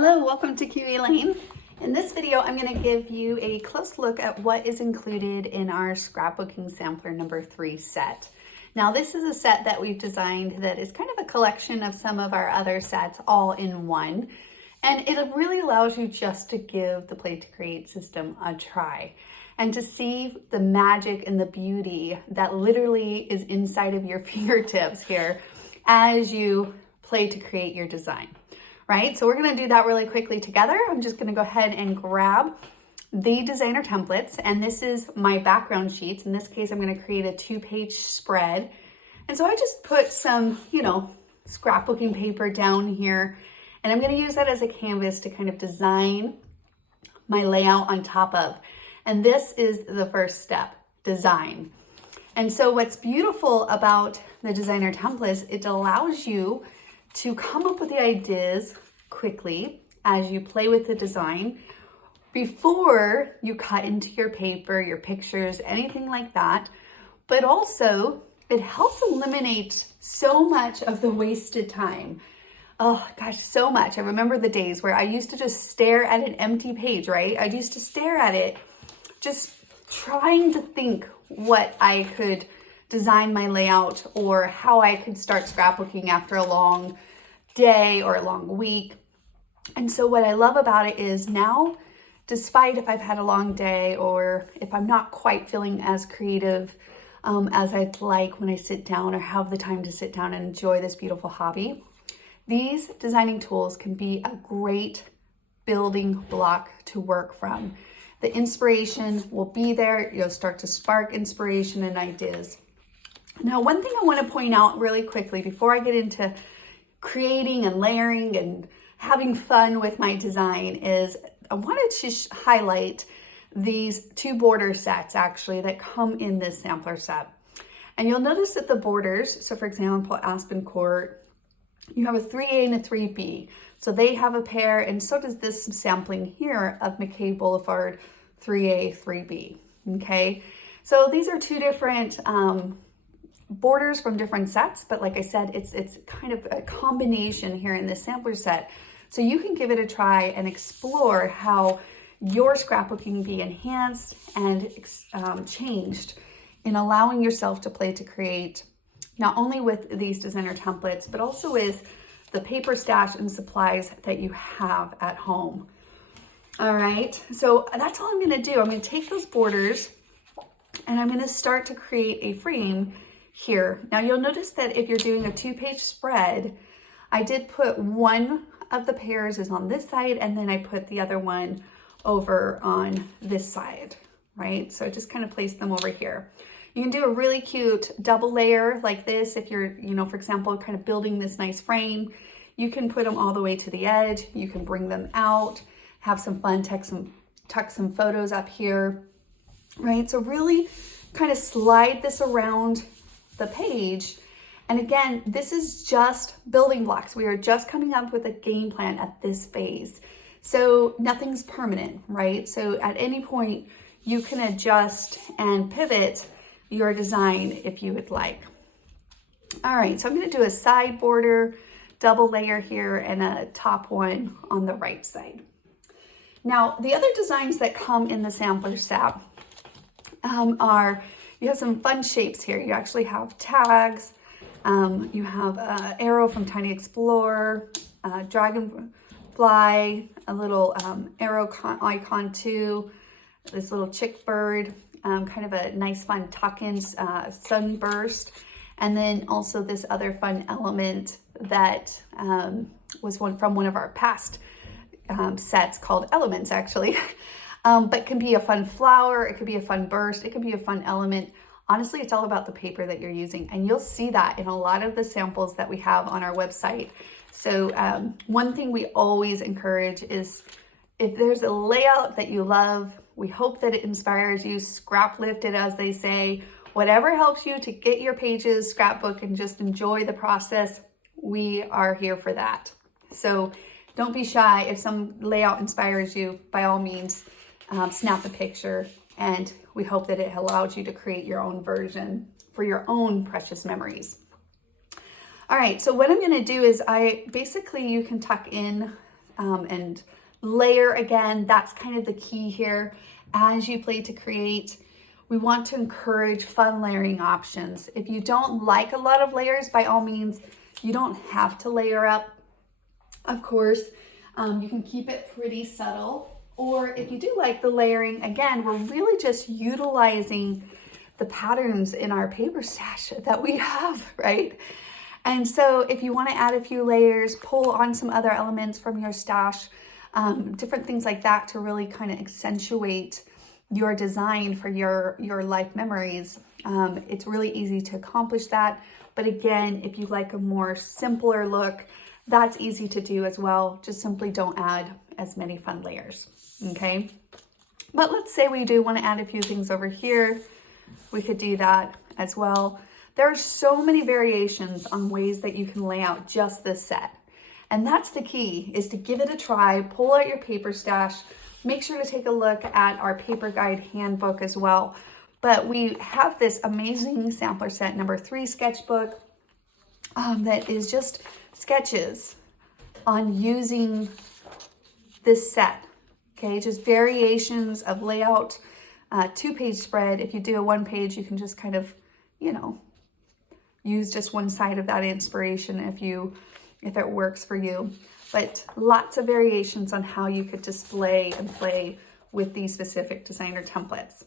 Hello, welcome to Kiwilane. In this video, I'm going to give you a close look at what is included in our Scrapbooking Sampler number 3 set. Now, this is a set that we've designed that is kind of a collection of some of our other sets all in one. And it really allows you just to give the Play to Create system a try and to see the magic and the beauty that literally is inside of your fingertips here as you play to create your design. Right? So we're going to do that really quickly together. I'm just going to go ahead and grab the designer templates, and this is my background sheets. In this case, I'm going to create a 2-page spread. And so I just put some, scrapbooking paper down here, and I'm going to use that as a canvas to kind of design my layout on top of. And this is the first step, design. And so what's beautiful about the designer templates, it allows you to come up with the ideas quickly as you play with the design before you cut into your paper, your pictures, anything like that. But also it helps eliminate so much of the wasted time. Oh gosh, so much. I remember the days where I used to just stare at an empty page, right? I used to stare at it, just trying to think what I could design my layout or how I could start scrapbooking after a long day or a long week. And so what I love about it is now, despite if I've had a long day or if I'm not quite feeling as creative as I'd like when I sit down or have the time to sit down and enjoy this beautiful hobby, these designing tools can be a great building block to work from. The inspiration will be there. You'll start to spark inspiration and ideas. Now, one thing I want to point out really quickly before I get into creating and layering and having fun with my design is I wanted to highlight these 2 border sets actually that come in this sampler set. And you'll notice that the borders, so for example, Aspen Court, you have a 3A and a 3B. So they have a pair, and so does this sampling here of McKay Boulevard 3A, 3B, okay? So these are 2 different borders from different sets, but like I said, it's kind of a combination here in this sampler set. So you can give it a try and explore how your scrapbooking can be enhanced and changed in allowing yourself to play to create, not only with these designer templates, but also with the paper stash and supplies that you have at home. All right, so that's all I'm gonna do. I'm gonna take those borders and I'm gonna start to create a frame here. Now you'll notice that if you're doing a 2-page spread, I did put one of the pairs is on this side, and then I put the other one over on this side, right? So I just kind of placed them over here. You can do a really cute double layer like this if you're, for example, kind of building this nice frame. You can put them all the way to the edge. You can bring them out, have some fun, tuck some photos up here, right? So really kind of slide this around the page. And again, this is just building blocks. We are just coming up with a game plan at this phase. So nothing's permanent, right? So at any point you can adjust and pivot your design if you would like. All right, so I'm gonna do a side border, double layer here, and a top one on the right side. Now, the other designs that come in the sampler set are, you have some fun shapes here. You actually have tags. You have an arrow from Tiny Explorer, dragonfly, a little arrow icon too, this little chick bird, kind of a nice fun tuck-in sunburst, and then also this other fun element that was from one of our past sets called Elements actually. But can be a fun flower, it could be a fun burst, it could be a fun element. Honestly, it's all about the paper that you're using, and you'll see that in a lot of the samples that we have on our website. So one thing we always encourage is if there's a layout that you love, we hope that it inspires you, scrap lift it as they say, whatever helps you to get your pages, scrapbook, and just enjoy the process, we are here for that. So don't be shy. If some layout inspires you, by all means, snap a picture, and we hope that it allows you to create your own version for your own precious memories. All right, so what I'm gonna do is you can tuck in and layer again. That's kind of the key here. As you play to create, we want to encourage fun layering options. If you don't like a lot of layers, by all means, you don't have to layer up. Of course, you can keep it pretty subtle. Or if you do like the layering, again, we're really just utilizing the patterns in our paper stash that we have, right? And so if you want to add a few layers, pull on some other elements from your stash, different things like that to really kind of accentuate your design for your life memories. It's really easy to accomplish that. But again, if you like a more simpler look, that's easy to do as well. Just simply don't add as many fun layers, okay? But let's say we do want to add a few things over here. We could do that as well. There are so many variations on ways that you can lay out just this set. And that's the key, is to give it a try, pull out your paper stash, make sure to take a look at our paper guide handbook as well. But we have this amazing sampler set number 3 sketchbook that is just sketches on using this set, okay? Just variations of layout, 2-page spread. If you do a 1-page, you can just kind of, you know, use just one side of that inspiration if it works for you. But lots of variations on how you could display and play with these specific designer templates.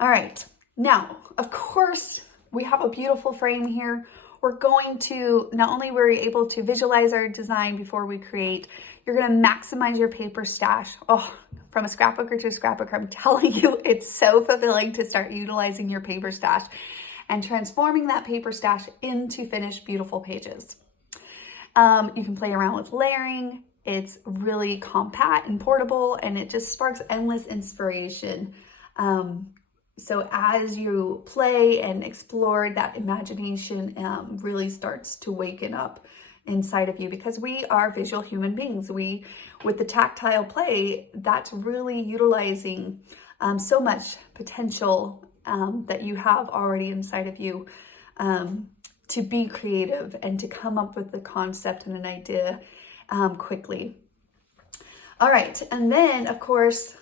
All right, now, of course, we have a beautiful frame here. We're going to, not only were we able to visualize our design before we create, you're gonna maximize your paper stash. Oh, from a scrapbooker to a scrapbooker, I'm telling you, it's so fulfilling to start utilizing your paper stash and transforming that paper stash into finished, beautiful pages. You can play around with layering. It's really compact and portable, and it just sparks endless inspiration. So as you play and explore, that imagination really starts to waken up inside of you, because we are visual human beings. With the tactile play, that's really utilizing so much potential that you have already inside of you to be creative and to come up with the concept and an idea quickly. All right, and then of course,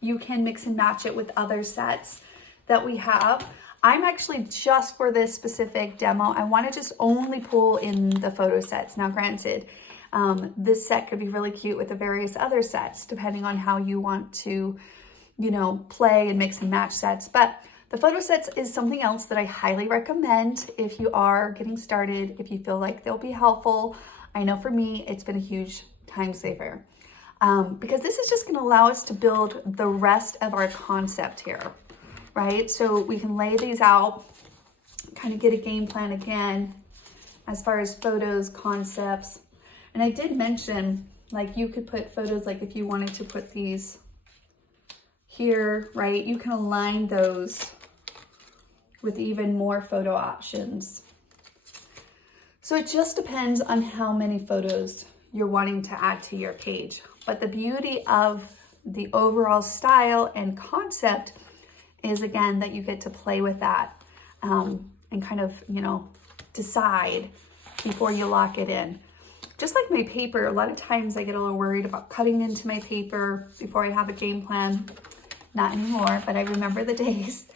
you can mix and match it with other sets that we have. I'm actually, just for this specific demo, I want to just only pull in the photo sets. Now granted, this set could be really cute with the various other sets, depending on how you want to, you know, play and mix and match sets. But the photo sets is something else that I highly recommend if you are getting started, if you feel like they'll be helpful. I know for me, it's been a huge time saver. Because this is just going to allow us to build the rest of our concept here, right? So we can lay these out, kind of get a game plan again, as far as photos, concepts. And I did mention, like, you could put photos, like if you wanted to put these here, right? You can align those with even more photo options. So it just depends on how many photos you're wanting to add to your page. But the beauty of the overall style and concept is, again, that you get to play with that and kind of, you know, decide before you lock it in. Just like my paper, a lot of times I get a little worried about cutting into my paper before I have a game plan. Not anymore, but I remember the days.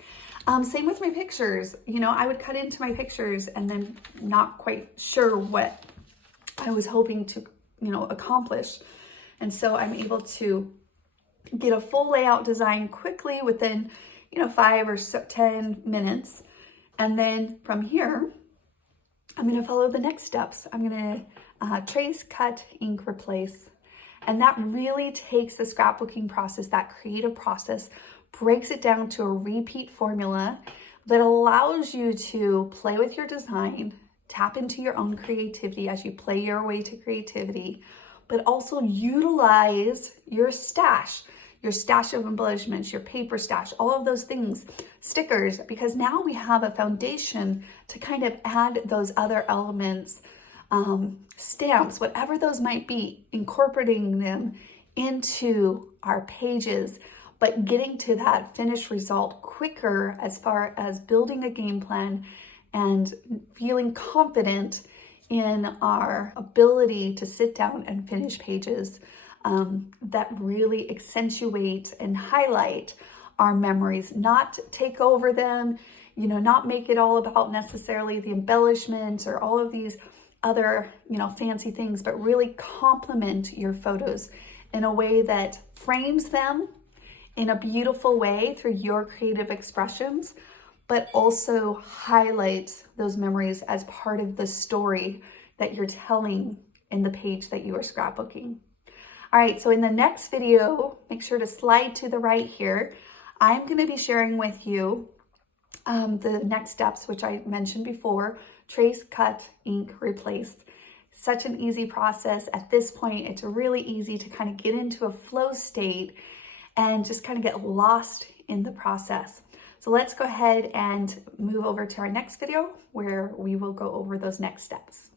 Same with my pictures. You know, I would cut into my pictures and then not quite sure what I was hoping to, you know, accomplish. And so I'm able to get a full layout design quickly within, you know, 5 or 10 minutes. And then from here, I'm going to follow the next steps. I'm going to trace, cut, ink, replace. And that really takes the scrapbooking process, that creative process, breaks it down to a repeat formula that allows you to play with your design, tap into your own creativity as you play your way to creativity, but also utilize your stash of embellishments, your paper stash, all of those things, stickers, because now we have a foundation to kind of add those other elements, stamps, whatever those might be, incorporating them into our pages, but getting to that finished result quicker as far as building a game plan and feeling confident in our ability to sit down and finish pages that really accentuate and highlight our memories, not take over them, not make it all about necessarily the embellishments or all of these other, fancy things, but really complement your photos in a way that frames them in a beautiful way through your creative expressions, but also highlights those memories as part of the story that you're telling in the page that you are scrapbooking. All right, so in the next video, make sure to slide to the right here. I'm going to be sharing with you the next steps, which I mentioned before: trace, cut, ink, replace. Such an easy process. At this point, it's really easy to kind of get into a flow state and just kind of get lost in the process. So let's go ahead and move over to our next video where we will go over those next steps.